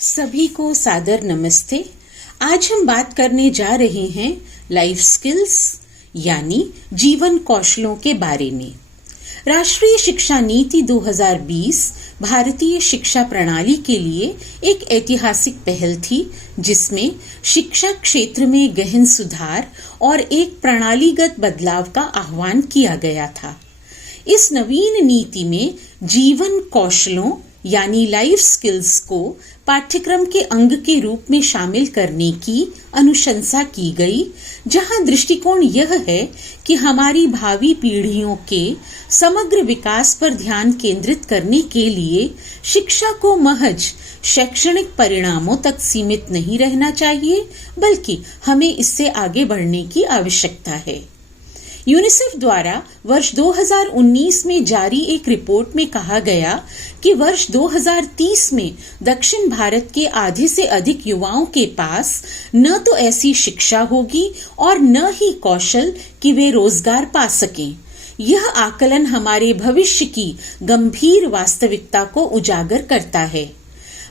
सभी को सादर नमस्ते। आज हम बात करने जा रहे हैं लाइफ स्किल्स यानी जीवन कौशलों के बारे में। राष्ट्रीय शिक्षा नीति 2020 भारतीय शिक्षा प्रणाली के लिए एक ऐतिहासिक पहल थी, जिसमें शिक्षा क्षेत्र में गहन सुधार और एक प्रणालीगत बदलाव का आह्वान किया गया था। इस नवीन नीति में जीवन कौशलों यानी लाइफ स्किल्स को पाठ्यक्रम के अंग के रूप में शामिल करने की अनुशंसा की गई, जहां दृष्टिकोण यह है कि हमारी भावी पीढ़ियों के समग्र विकास पर ध्यान केंद्रित करने के लिए शिक्षा को महज शैक्षणिक परिणामों तक सीमित नहीं रहना चाहिए, बल्कि हमें इससे आगे बढ़ने की आवश्यकता है। यूनिसेफ द्वारा वर्ष 2019 में जारी एक रिपोर्ट में कहा गया कि वर्ष 2030 में दक्षिण भारत के आधे से अधिक युवाओं के पास न तो ऐसी शिक्षा होगी और न ही कौशल कि वे रोजगार पा सकें। यह आकलन हमारे भविष्य की गंभीर वास्तविकता को उजागर करता है।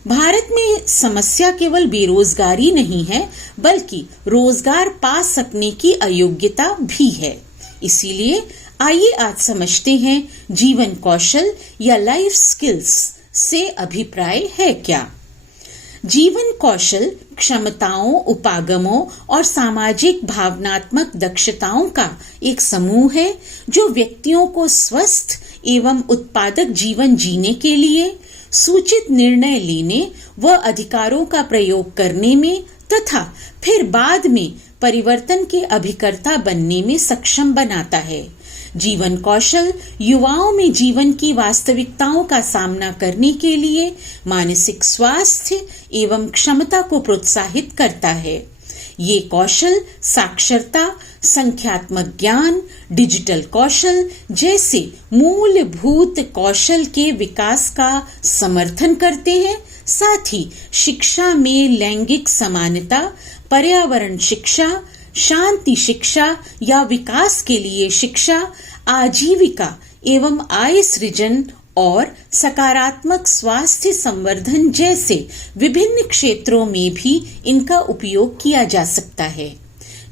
भारत में समस्या केवल बेरोजगारी नहीं है, बल्कि रोजगार पा सकने की अयोग्यता भी है। इसीलिए आइए आज समझते हैं जीवन कौशल या लाइफ स्किल्स से अभिप्राय है क्या। जीवन कौशल क्षमताओं, उपागमों और सामाजिक भावनात्मक दक्षताओं का एक समूह है, जो व्यक्तियों को स्वस्थ एवं उत्पादक जीवन जीने के लिए सूचित निर्णय लेने व अधिकारों का प्रयोग करने में तथा फिर बाद में परिवर्तन के अभिकर्ता बनने में सक्षम बनाता है। जीवन कौशल युवाओं में जीवन की वास्तविकताओं का सामना करने के लिए मानसिक स्वास्थ्य एवं क्षमता को प्रोत्साहित करता है। ये कौशल साक्षरता, संख्यात्मक ज्ञान, डिजिटल कौशल जैसे मूलभूत कौशल के विकास का समर्थन करते हैं। साथ ही शिक्षा में लैंगिक समानता, पर्यावरण शिक्षा, शांति शिक्षा या विकास के लिए शिक्षा, आजीविका एवं आय सृजन और सकारात्मक स्वास्थ्य संवर्धन जैसे विभिन्न क्षेत्रों में भी इनका उपयोग किया जा सकता है।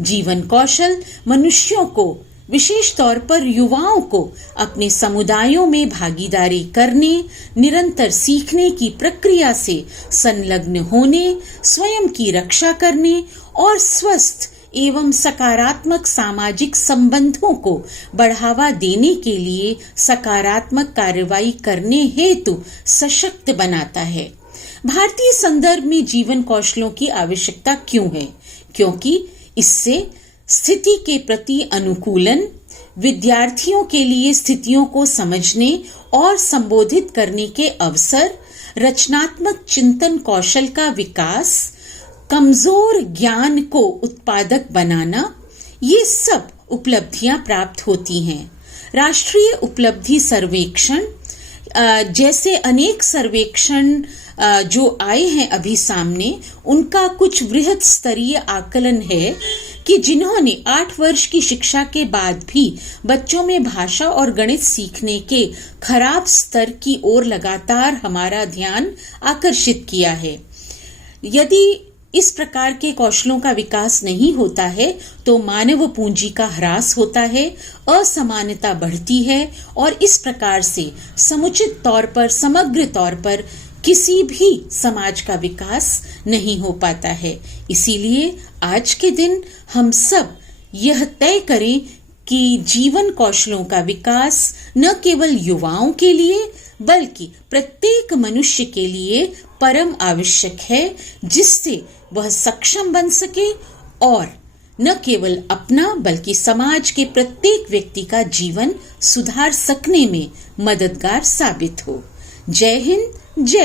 जीवन कौशल मनुष्यों को, विशेष तौर पर युवाओं को, अपने समुदायों में भागीदारी करने, निरंतर सीखने की प्रक्रिया से संलग्न होने, स्वयं की रक्षा करने और स्वस्थ एवं सकारात्मक सामाजिक संबंधों को बढ़ावा देने के लिए सकारात्मक कार्रवाई करने हेतु सशक्त बनाता है। भारतीय संदर्भ में जीवन कौशलों की आवश्यकता क्यों है? क्योंकि इससे स्थिति के प्रति अनुकूलन, विद्यार्थियों के लिए स्थितियों को समझने और संबोधित करने के अवसर, रचनात्मक चिंतन कौशल का विकास, कमजोर ज्ञान को उत्पादक बनाना, ये सब उपलब्धियां प्राप्त होती हैं। राष्ट्रीय उपलब्धि सर्वेक्षण जैसे अनेक सर्वेक्षण जो आए हैं अभी सामने, उनका कुछ वृहद स्तरीय आकलन है कि जिन्होंने 8 वर्ष की शिक्षा के बाद भी बच्चों में भाषा और गणित सीखने के खराब स्तर की ओर लगातार हमारा ध्यान आकर्षित किया है। यदि इस प्रकार के कौशलों का विकास नहीं होता है तो मानव पूंजी का ह्रास होता है, असमानता बढ़ती है और इस प्रकार से समुचित तौर पर, समग्र तौर पर किसी भी समाज का विकास नहीं हो पाता है। इसीलिए आज के दिन हम सब यह तय करें कि जीवन कौशलों का विकास न केवल युवाओं के लिए बल्कि प्रत्येक मनुष्य के लिए परम आवश्यक है, जिससे वह सक्षम बन सके और न केवल अपना बल्कि समाज के प्रत्येक व्यक्ति का जीवन सुधार सकने में मददगार साबित हो। जय हिंद, जय